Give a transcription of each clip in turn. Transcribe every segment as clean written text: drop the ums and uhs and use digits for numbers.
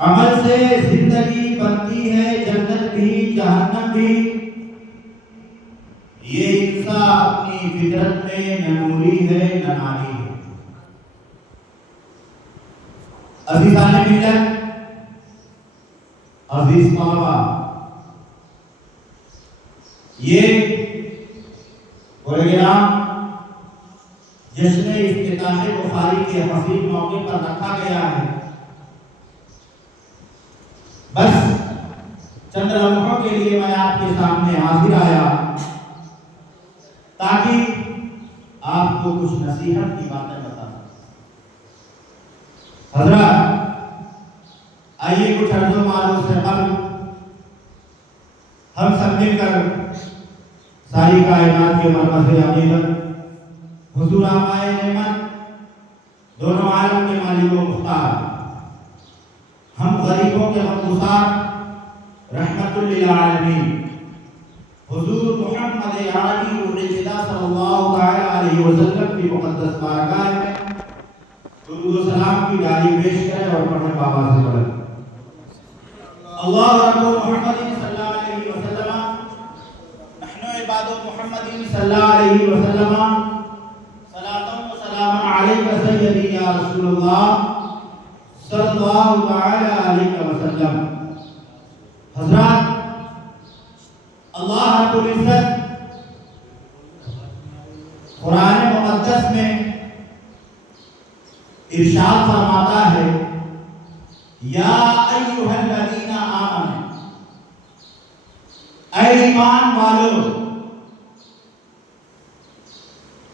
عمل سے زندگی بنتی ہے، جنت بھی جہنم بھی۔ یہ انسان اپنی فطرت میں نہ نوری ہے نہ ناری ہے۔ عزیزان ملت، عزیز طلبا، یہ پروگرام جشن افتتاح بخاری کے حسین موقع پر رکھا گیا ہے۔ بس چند لمحوں کے لیے میں آپ کے سامنے حاضر آیا تاکہ آپ کو کچھ نصیحت کی باتیں بتا دوں۔ حضرات، آئیے کچھ عرض و معروض سے قبل ہم سب مل کر ساری کائنات کے مرکز عقیدت حضور آقائے نعمت دونوں عالم کے مالک و مختار، ہم غریبوں کے غمگسار رحمت للعالمین حضور محمد علی الرشدہ صلی اللہ تعالی علیہ وسلم کی مقدس بارگاہ میں درود و سلام کی ڈالی پیش کریں اور پڑھیں بابا سے بلند اللہ رب محمد صلی اللہ علیہ وسلم، نحن عباد محمد صلی اللہ علیہ وسلم، صلاۃ و سلام علیک سیدی یا رسول اللہ صلی اللہ تعالی علیہ وسلم۔ حضرات، اللہ رب العزت قرآن مقدس میں ارشاد فرماتا ہے، یا ایھا الذین آمنوا، اے ایمان والو،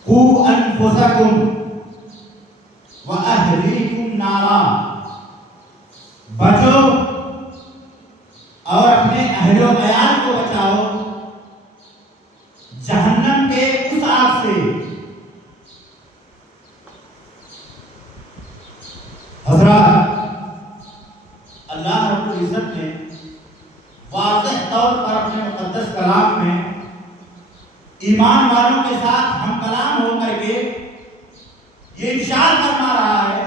قوا انفسکم واہلیکم نارا، بچو اور اپنے اہل و عیال کو بچاؤ جہنم کے اس آگ سے۔ حضرات، اللہ رب العزت نے واضح طور پر اپنے مقدس کلام میں ایمان والوں کے ساتھ ہم کلام ہو کر کے یہ ارشاد فرما رہا ہے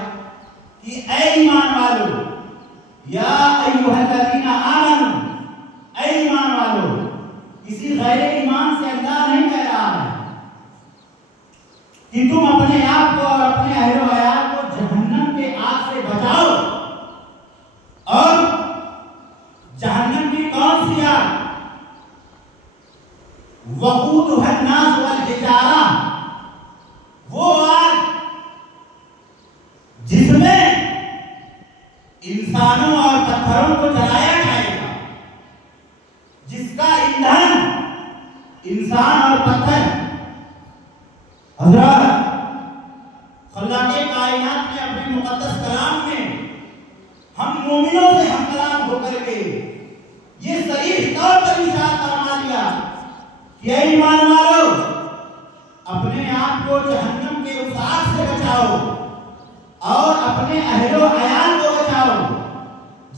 کہ اے ایمان والو، یا ایھا الذین آمنوا، اے ایمان والو۔ کسی غیر ایمان سے اللہ نہیں کہہ رہا ہے کہ تم اپنے آپ کو اور اپنے اہل و عیال کو جہنم کے آگ سے بچاؤ۔ اور جہنم کی کون سی آگ؟ وقودها الناس والحجارہ، وہ آگ جس میں انسانوں اور پتھروں کو جلایا جائے گا، جس کا ایندھن انسان اور پتھر۔ حضرات، خلاق کائنات نے اپنے مقدس کلام میں ہم مومنوں سے ہم کلام ہو کر کے یہ صریح طور پر ارشاد فرما دیا کہ اے ایمان والو، اپنے آپ کو جہنم کے اس آگ سے بچاؤ اور اپنے اہل و عیال کو بچاؤ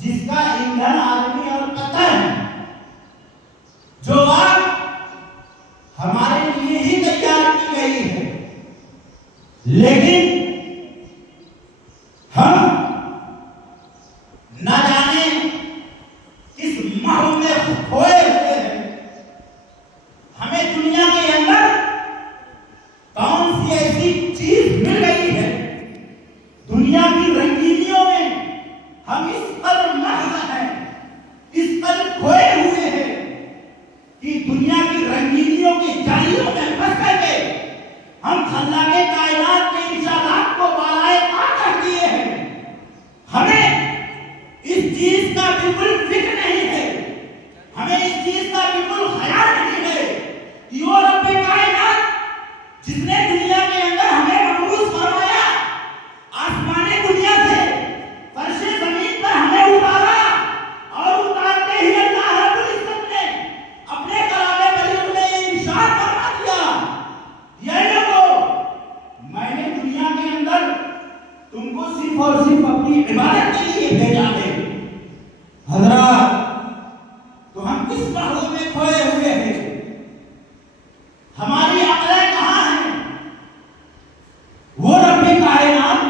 جس کا ایندھن آدمی اور پتھر ہے۔ جو آگ ہمارے لیے ہی تیار کی گئی ہے، لیکن ہم نہ جانے کس محو میں کھوئے ہوئے ہیں۔ ہمیں دنیا کے اندر کون سی ایسی چیز مل گئی ہے، دنیا کی رنگینیوں میں ہم اس قدر محو ہیں، اس قدر کھوئے ہوئے ہیں کہ دنیا کی رنگینیوں کی جالیوں میں پھنس کر کے ہم خلاق کائنات کے ارشادات کو بالائے طاقت رکھ دیے ہیں۔ ہمیں اس چیز کا بالکل فکر نہیں ہے، ہمیں اس چیز کا بالکل خیال نہیں ہے کہ وہ رب کائنات جس نے دنیا کے اندر ہمیں مبعوث فرمایا، آسمان دنیا سے فرش زمین پر ہمیں اتارا، اور اتارتے ہی اللہ رب العزت نے اپنے کلام بلیغ میں یہ ارشاد فرما دیا، یہ لوگوں، میں نے دنیا کے اندر تم کو صرف اور صرف اپنی عبادت کے لیے بھیجا ہے۔ حضرات، تو ہم کس محو میں کھوئے ہوئے ہیں؟ ہماری عقلیں کہاں ہیں؟ وہ رب کائنات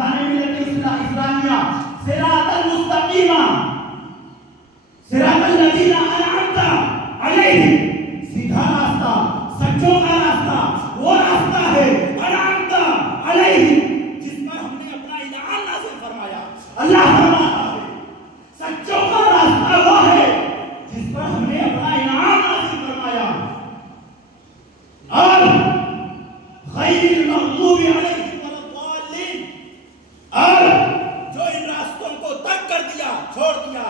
عزیزان ملت اسلامیہ، صراط المستقیمہ صراط الذین انعمت علیہم، سیدھا راستہ، سچوں کا راستہ وہ راستہ ہے انعمت علیہم، جس پر ہم نے اپنا انعام نازل فرمایا۔ اللہ فرماتا ہے سچوں کا راستہ وہ ہے جس پر ہم نے اپنا انعام نازل فرمایا، اور غیر المغضوب علیہم ولا الضالین، اور جو ان راستوں کو ترک کر دیا، چھوڑ دیا،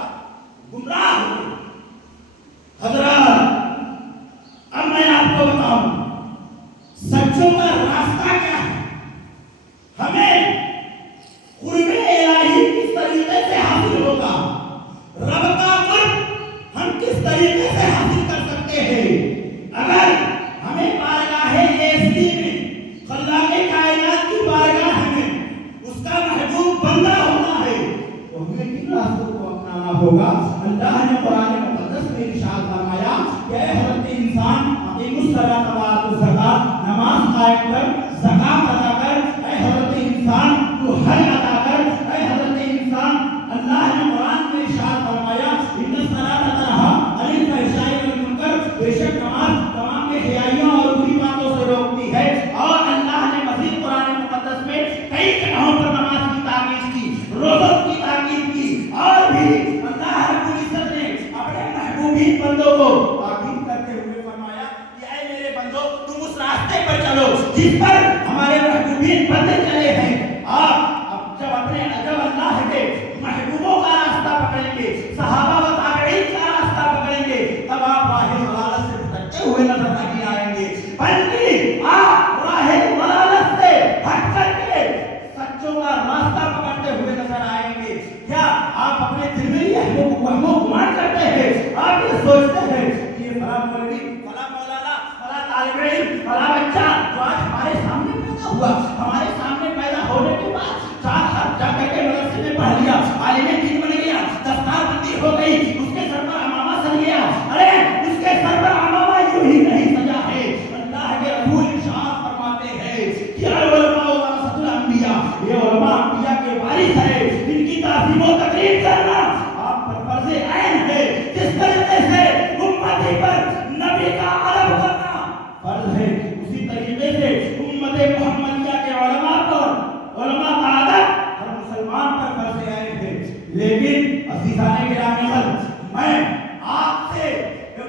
گمراہ ہوئے۔ حضرات اب میں آپ کو بتاؤں سچوں کا راستہ کیا ہے، ہمیں قرب الہی کس طریقے سے حاصل ہوگا، رب کا قرب ہم کس طریقے سے حاصل کر سکتے ہیں۔ اگر ہمیں بارگاہ ایسی میں، خلاق کائنات کی بارگاہ میں اس کا محبوب بندہ ہونا ہے تو ہمیں کن راستوں کو اپنانا ہوگا۔ اللہ نے قرآن مقدس میں ارشاد فرمایا کہ اے حضرت انسان اقیم الصلاۃ وآتوا الزکاۃ، نماز قائم کر، زکات ادا کر، اے حضرت انسان تو حج ادا کر، اے حضرت انسان اللہ نے قرآن میں ارشاد فرمایا ان الصلاۃ تنہی عن الفحشاء والمنکر، بے شک نماز تمام حیائیوں اور بری باتوں سے روکتی ہے۔ اور اللہ نے مزید قرآن مقدس میں کئی جگہوں پر نماز کی تاکید کی، روزوں کی تاکید کی، اور بھی اللہ رب العزت نے اپنے محبوبین بندوں کو تاکید کرتے ہوئے فرمایا کہ اے میرے بندو تم اس راستے پر چلو جس پر ہمارے محبوبین بندے چلے ہیں۔ اب جب اللہ کے محبوبوں کا راستہ پکڑیں گے، صحابہ و تابعین کا راستہ پکڑیں گے، تب آپ راہ ضلالت سے بھٹکتے ہوئے نظر نہیں آئیں گے، بلکہ آپ راہ ضلالت سے ہٹ کر کے سچوں کا راستہ پکڑتے ہوئے نظر آئیں گے۔ کیا آپ اپنے دل میں یہ گمان کرتے ہیں، آپ یہ سوچتے ہیں کہ یہ فلاں مولوی، فلاں مولانا، فلاں طالب علم، فلاں بچہ جو آج ہمارے سامنے پیدا ہوا، ہمارے سامنے پیدا ہونے کے بعد جا کر کے مدرسے میں پڑھ لیا، عالم دین بن گیا، دستار بندی ہو گئی، اس کے سر پر امامہ سج گیا، ارے اس کے سر پر امامہ یوں ہی نہیں سجا ہے۔ اللہ کے رسول ارشاد فرماتے ہیں کہ علماء ورثۃ الانبیاء، یہ علماء انبیاء کے وارث ہیں، ان کی تعظیم و تقریم کرنا آپ پر فرض عین ہے۔ جس طریقے سے امتی پر نبی کا ادب کرنا فرض ہے، اسی طریقے سے امت محمدیہ کے علماء پر علماء کا ادب ہر مسلمان پر فرض عین ہے۔ لیکن عزیزان گرامی میں آپ سے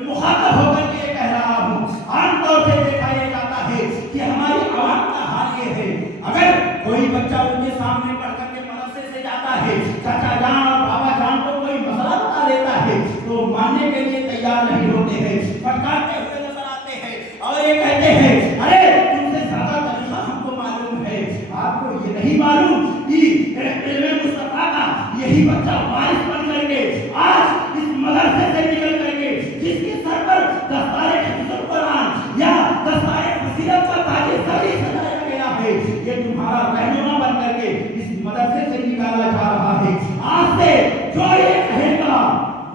مخاطب ہو کر کے کہہ رہا ہوں، عام طور سے دیکھا یہ جاتا ہے کہ ہماری عوام کا حال یہ ہے، اگر کوئی بچہ ان کے سامنے پڑھ کر کے مدرسے سے جاتا ہے، چچا جان اور بابا جان کو کوئی مسئلہ بتا دیتا ہے تو ماننے کے لیے تیار نہیں ہوتے ہیں، پھٹکارتے ہوئے نظر آتے ہیں اور یہ کہتے ہیں ارے تم سے زیادہ طریقہ ہم کو معلوم ہے۔ آپ کو یہ نہیں معلوم کہ علم مصطفیٰ کا یہی بچہ وارث بن کر کے آج اس مدرسے سے نکل کر کے جس کے سر پر دستار حفظ القرآن یا دستار فضیلت کا تاج سری سجایا گیا ہے، یہ تمہارا رہنما بن کر کے اس مدرسے سے نکالا جا رہا ہے۔ آج سے جو یہ کہے گا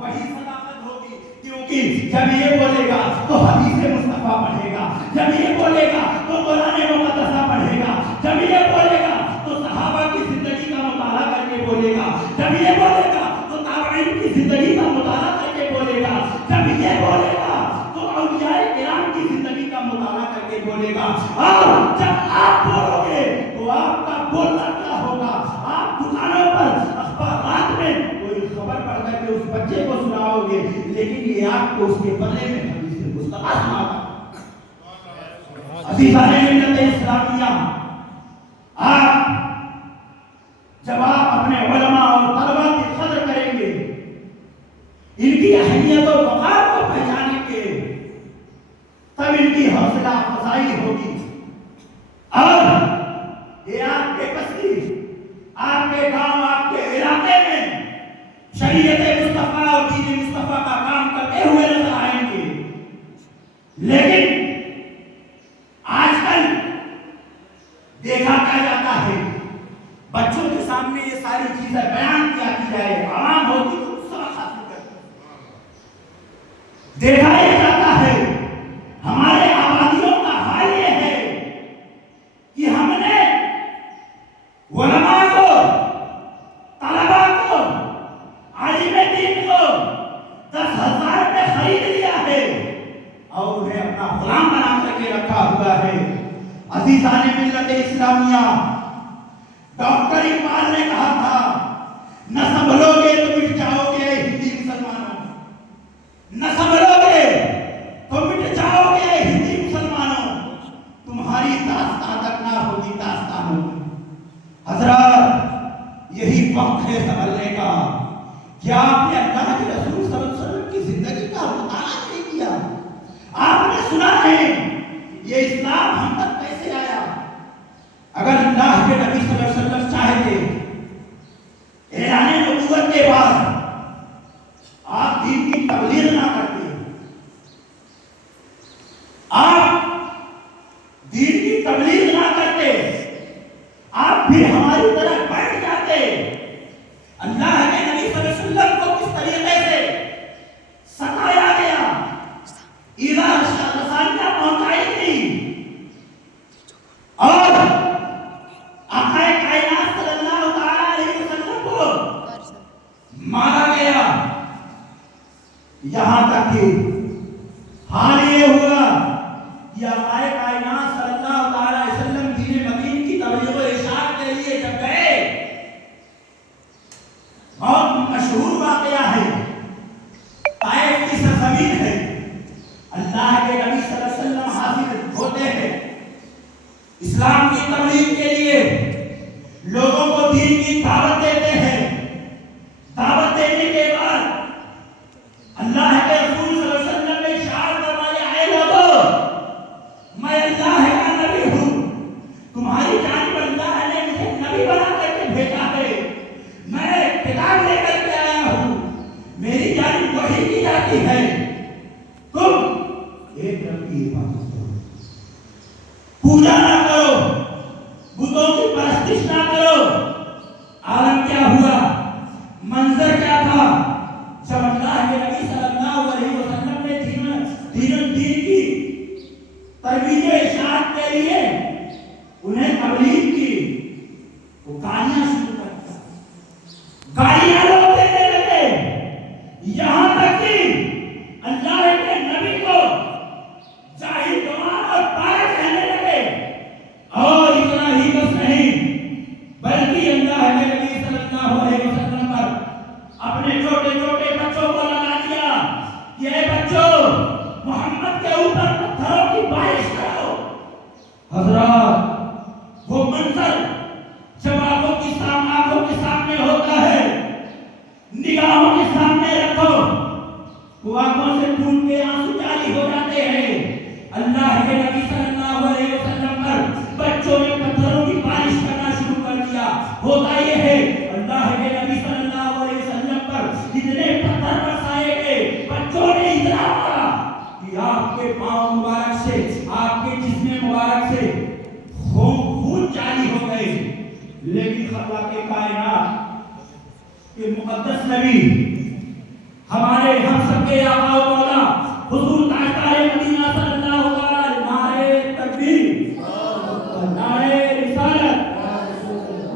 وہی صداقت ہوگی، کیونکہ جب یہ بولے گا تو حدیث مصطفیٰ پڑھے گا، جب یہ بولے گا تو قرآن مقدسہ پڑھے گا، جب یہ بولے گا تو صحابہ کی زندگی کا مطالعہ کر کے بولے گا، جب یہ بولے گا تو تابعین کی زندگی کا مطالعہ کر کے بولے گا، جب یہ بولے گا تو اولیاء کرام کی زندگی کا مطالعہ کر کے بولے گا۔ اور جب آپ بولو گے تو آپ کا بولنا کیا ہوگا؟ آپ دکانوں پر اخبارات میں کوئی خبر پڑھ کر کے اس بچے کو سناؤ گے، لیکن یہ آپ کو اس کے بدلے میں حدیث مصطفیٰ سناتا۔ عزیزان ملت اسلامیہ، آپ جب آپ اپنے علماء اور طلباء کی قدر کریں گے، ان کی اہمیت و وقار کو پہچانیں گے، تب ان کی حوصلہ افزائی ہوگی اور یہ آپ کے بستی، آپ کے گاؤں، آپ کے علاقے میں شریعت مصطفیٰ اور دین مصطفیٰ کا کام کرتے ہوئے نظر آئیں گے۔ لیکن آج کل دیکھا کیا جاتا ہے، بچوں کے سامنے یہ ساری چیزیں بیان کیا کی جائے، عوام ہوتی تو سبق حاصل کرتی۔ دیکھا یہ جاتا ہے ہمارے آبادیوں کا حال یہ ہے کہ ہم نے علماء کو اور انہیں اپنا غلام بنا کر کے رکھا ہوا ہے۔ عزیزان ملت اسلامیہ، ڈاکٹر اقبال نے کہا تھا، نہ سنبھلو گے تو مٹ جاؤ گے ہندی مسلمانوں، نہ سنبھلو گے تو مٹ جاؤ گے ہندی مسلمانوں، تمہاری داستان تک نہ ہوگی داستانوں کی۔ حضرات، یہی وقت ہے سنبھلنے کا۔ کیا آپ نے اللہ کے رسول صلی اللہ علیہ وسلم کی زندگی کا مطالعہ نہیں کیا؟ آپ نے سنا ہے یہ اسلام ہم تک کیسے آیا؟ اگر اللہ کے نبی صلی اللہ علیہ وسلم چاہتے اعلان نبوت کے بعد آپ دین کی تبلیغ نہ کرتے، آپ دین کی تبلیغ نہ کرتے، آپ بھی ہماری طرح بیٹھ جاتے، اللہ کے نبی صلی اللہ علیہ وسلم کو کس طریقے سے ستایا گیا، ایذا رسانیاں پہنچائی گئی، اور آقا کائنات صلی اللہ تعالی علیہ وسلم کو مارا گیا، یہاں تک کہ حال یہ ہوا کہ آقا کائنات صلی اللہ تعالی علیہ وسلم دین مدین کی تبلیغ و ارشاد کے لیے جب گئے، بہت مشہور واقعہ ہے، طائف کی سرزمین ہے، اللہ کے نبی صلی اللہ علیہ وسلم حاضر ہوتے ہیں اسلام کی تبلیغ کے لیے، لوگوں کو دین کی دعوت دیتے ہیں۔ دعوت دینے کے بعد اللہ کے رسول صلی اللہ علیہ وسلم نے ارشاد فرمایا، اے لوگوں، میں اللہ کا نبی ہوں، تمہاری جانب اللہ نے مجھے نبی بنا کر کے بھیجا ہے، میں کتاب لے کر کے آیا ہوں، میری جانب وحی کی جاتی ہے، تم ایک رب کی عبادت کرو، پوجا نہ کرو، بتوں کی پرستش نہ کرو۔ عالم کیا ہوا، منظر کیا تھا، جب اللہ کے نبی صلی اللہ علیہ وسلم نے دین کی ترویج و ارشاد کے لیے انہیں تبلیغ کی، وہ گالیاں شروع کر دیا، گالیاں لوگ دینے لگے، یہاں تک کہ اللہ کے نبی کو جاہل گمان اور پاگل کہنے لگے، اور اتنا ہی بس نہیں بلکہ اللہ کے نبی صلی اللہ علیہ وسلم پر اپنے چھوٹے چھوٹے بچوں کو لگا دیا کہ اے بچوں، محمد کے اوپر پتھروں کی بارش کرو۔ حضرات، وہ منظر جب آنکھوں کے سامنے ہوتا ہے، نگاہوں کے سامنے رکھو تو آنکھوں سے خون کے آنسو جاری ہو جاتے ہیں۔ اللہ کے نبی صلی اللہ علیہ وسلم پر بچوں نے پتھروں کی بارش کرنا شروع کر دیا۔ ہوتا یہ ہے اللہ کے نبی صلی اللہ علیہ وسلم پر اتنے پتھر برسائے گئے، بچوں نے اتنا مارا کہ آپ کے پاؤں مبارک سے، آپ کے جسم مبارک سے خون جاری ہو گئے، لیکن خدا کے کائنات کہ مقدس نبی ہمارے ہم سب کے آقا و مولا حضور تاجدار مدینہ صلی اللہ علیہ وسلم، نعرہ تکبیر، نعرہ رسالت،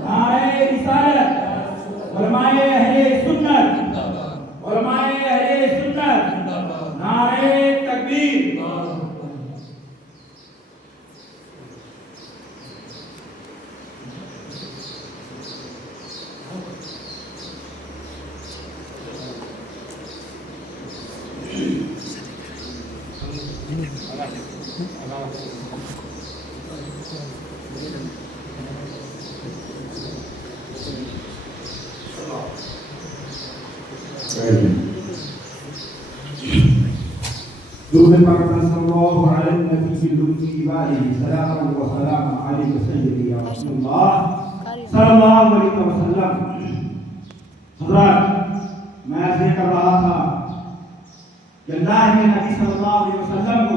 نعرہ رسالت، علماء اہل سنت، علماء اہل سنت، نعرہ تکبیر۔ درود پاک صلی اللہ علیہ نبی الوفی وآلہ سلام و سلام علیہ سیدی یا رسول اللہ صلی اللہ علیہ وسلم۔ حضرات، میں ایسے کر رہا تھا کہ اللہ کے نبی صلی اللہ علیہ وسلم کو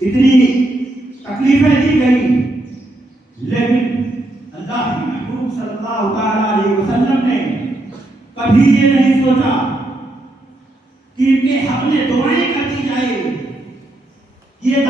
اتنی تکلیفیں دی گئی، لیکن اللہ کے محبوب صلی اللہ علیہ وسلم نے کبھی یہ نہیں سوچا کہ ان کے حق میں دعائیں کر دی جائے، یہ